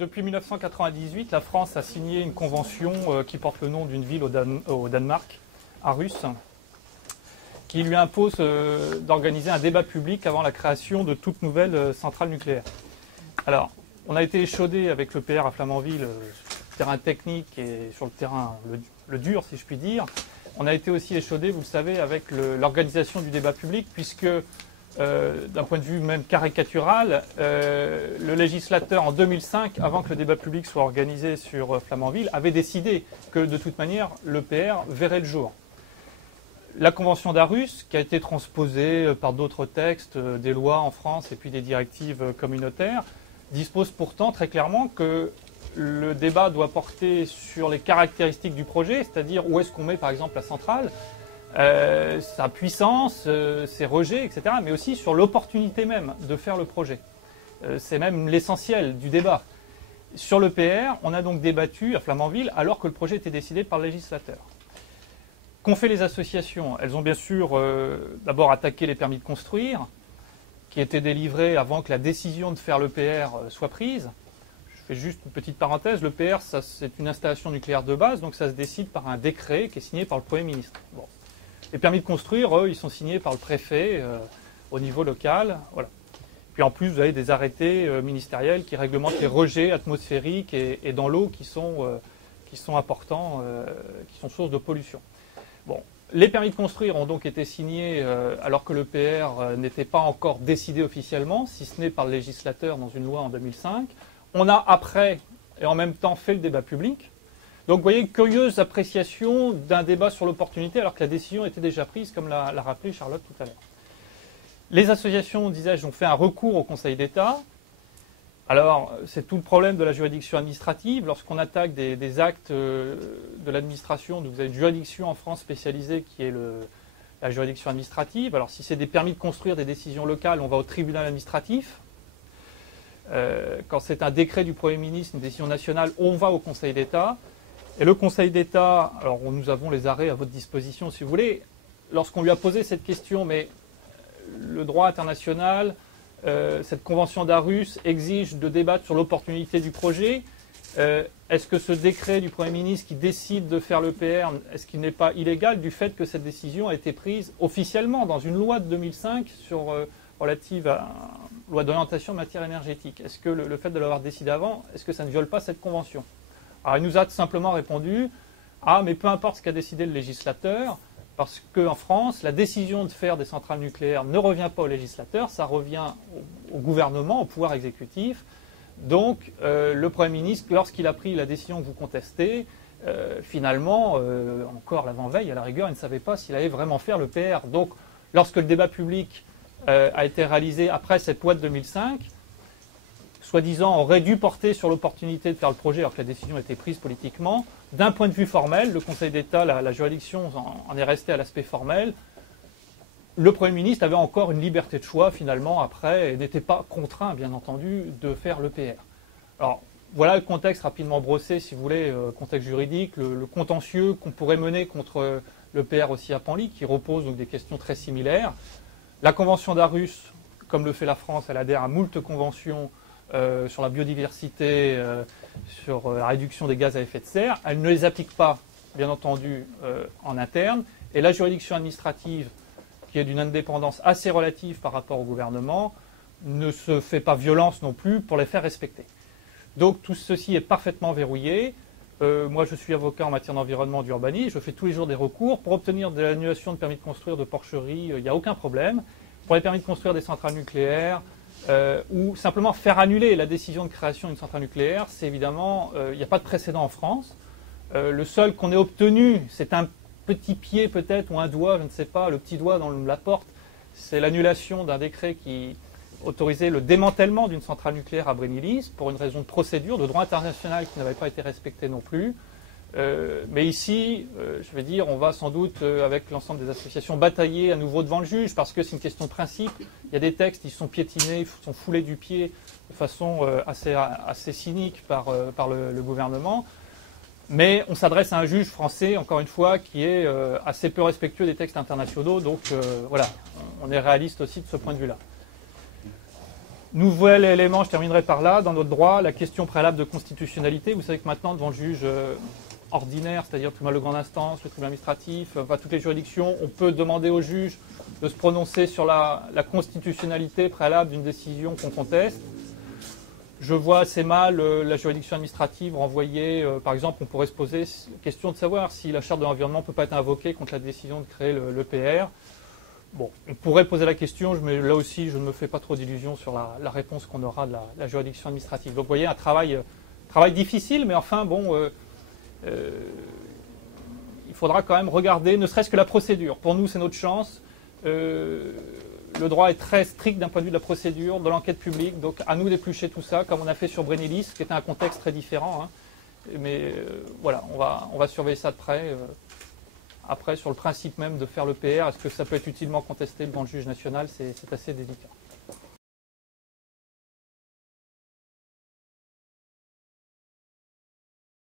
Depuis 1998, la France a signé une convention qui porte le nom d'une ville au Danemark, Aarhus, qui lui impose d'organiser un débat public avant la création de toute nouvelle centrale nucléaire. Alors, on a été échaudé avec l'EPR à Flamanville sur le terrain technique et sur le terrain le dur, si je puis dire. On a été aussi échaudé, vous le savez, avec l'organisation du débat public, puisque d'un point de vue même caricatural, le législateur en 2005, avant que le débat public soit organisé sur Flamanville, avait décidé que de toute manière l'EPR verrait le jour. La Convention d'Aarhus, qui a été transposée par d'autres textes, des lois en France et puis des directives communautaires, dispose pourtant très clairement que le débat doit porter sur les caractéristiques du projet, c'est-à-dire où est-ce qu'on met par exemple la centrale, sa puissance, ses rejets, etc., mais aussi sur l'opportunité même de faire le projet. C'est même l'essentiel du débat. Sur l'EPR, on a donc débattu à Flamanville alors que le projet était décidé par le législateur. Qu'ont fait les associations? Elles ont bien sûr d'abord attaqué les permis de construire, qui étaient délivrés avant que la décision de faire l'EPR soit prise. Je fais juste une petite parenthèse, l'EPR, c'est une installation nucléaire de base, donc ça se décide par un décret qui est signé par le Premier ministre. Bon. Les permis de construire, eux, ils sont signés par le préfet au niveau local. Voilà. Puis en plus, vous avez des arrêtés ministériels qui réglementent les rejets atmosphériques et dans l'eau qui sont importants, qui sont source de pollution. Bon. Les permis de construire ont donc été signés alors que l'EPR n'était pas encore décidé officiellement, si ce n'est par le législateur dans une loi en 2005. On a après et en même temps fait le débat public. Donc vous voyez, curieuse appréciation d'un débat sur l'opportunité alors que la décision était déjà prise, comme l'a rappelé Charlotte tout à l'heure. Les associations, disais-je, ont fait un recours au Conseil d'État. Alors, c'est tout le problème de la juridiction administrative. Lorsqu'on attaque des actes de l'administration, vous avez une juridiction en France spécialisée qui est la juridiction administrative. Alors, si c'est des permis de construire, des décisions locales, on va au tribunal administratif. Quand c'est un décret du Premier ministre, une décision nationale, on va au Conseil d'État. Et le Conseil d'État, alors nous avons les arrêts à votre disposition si vous voulez, lorsqu'on lui a posé cette question, mais le droit international, cette convention d'Aarhus exige de débattre sur l'opportunité du projet. Est-ce que ce décret du Premier ministre qui décide de faire l'EPR, est-ce qu'il n'est pas illégal du fait que cette décision a été prise officiellement dans une loi de 2005 relative à la loi d'orientation en matière énergétique? Est-ce que le fait de l'avoir décidé avant, est-ce que ça ne viole pas cette convention? Alors il nous a tout simplement répondu « Ah, mais peu importe ce qu'a décidé le législateur, parce qu'en France, la décision de faire des centrales nucléaires ne revient pas au législateur, ça revient au gouvernement, au pouvoir exécutif. Donc le Premier ministre, lorsqu'il a pris la décision que vous contestez, finalement, encore l'avant-veille, à la rigueur, il ne savait pas s'il allait vraiment faire l'EPR. Donc lorsque le débat public a été réalisé après cette loi de 2005, soi-disant, aurait dû porter sur l'opportunité de faire le projet alors que la décision était prise politiquement. D'un point de vue formel, le Conseil d'État, la juridiction en est restée à l'aspect formel. Le Premier ministre avait encore une liberté de choix finalement après et n'était pas contraint, bien entendu, de faire l'EPR. Alors voilà le contexte rapidement brossé, si vous voulez, contexte juridique, le contentieux qu'on pourrait mener contre l'EPR aussi à Penly, qui repose donc des questions très similaires. La Convention d'Aarhus, comme le fait la France, elle adhère à moult conventions sur la biodiversité, sur la réduction des gaz à effet de serre. Elle ne les applique pas, bien entendu, en interne. Et la juridiction administrative, qui est d'une indépendance assez relative par rapport au gouvernement, ne se fait pas violence non plus pour les faire respecter. Donc tout ceci est parfaitement verrouillé. Moi, je suis avocat en matière d'environnement et d'urbanisme. Je fais tous les jours des recours. Pour obtenir de l'annulation de permis de construire de porcherie, il n'y a aucun problème. Pour les permis de construire des centrales nucléaires, ou simplement faire annuler la décision de création d'une centrale nucléaire, c'est évidemment, il n'y a pas de précédent en France. Le seul qu'on ait obtenu, c'est un petit pied peut-être, ou un doigt, je ne sais pas, le petit doigt dans la porte, c'est l'annulation d'un décret qui autorisait le démantèlement d'une centrale nucléaire à Brennilis pour une raison de procédure, de droit international qui n'avait pas été respecté non plus. Mais ici, je vais dire, on va sans doute, avec l'ensemble des associations, batailler à nouveau devant le juge, parce que c'est une question de principe. Il y a des textes qui sont piétinés, sont foulés du pied de façon assez cynique par le gouvernement. Mais on s'adresse à un juge français, encore une fois, qui est assez peu respectueux des textes internationaux. Donc voilà, on est réaliste aussi de ce point de vue-là. Nouvel élément, je terminerai par là, dans notre droit, la question préalable de constitutionnalité. Vous savez que maintenant, devant le juge ordinaire, c'est-à-dire le tribunal de grande instance, le tribunal administratif, enfin, toutes les juridictions, on peut demander au juge de se prononcer sur la constitutionnalité préalable d'une décision qu'on conteste. Je vois assez mal la juridiction administrative renvoyer, par exemple, on pourrait se poser la question de savoir si la charte de l'environnement ne peut pas être invoquée contre la décision de créer l'EPR. Bon, on pourrait poser la question, mais là aussi, je ne me fais pas trop d'illusions sur la réponse qu'on aura de la juridiction administrative. Donc, vous voyez, un travail difficile, mais enfin, bon, il faudra quand même regarder, ne serait-ce que la procédure. Pour nous, c'est notre chance. Le droit est très strict d'un point de vue de la procédure, de l'enquête publique, donc à nous d'éplucher tout ça, comme on a fait sur Brennilis, qui était un contexte très différent. Hein. Mais voilà, on va surveiller ça de près. Après, sur le principe même de faire l'EPR, est-ce que ça peut être utilement contesté devant le juge national, c'est assez délicat.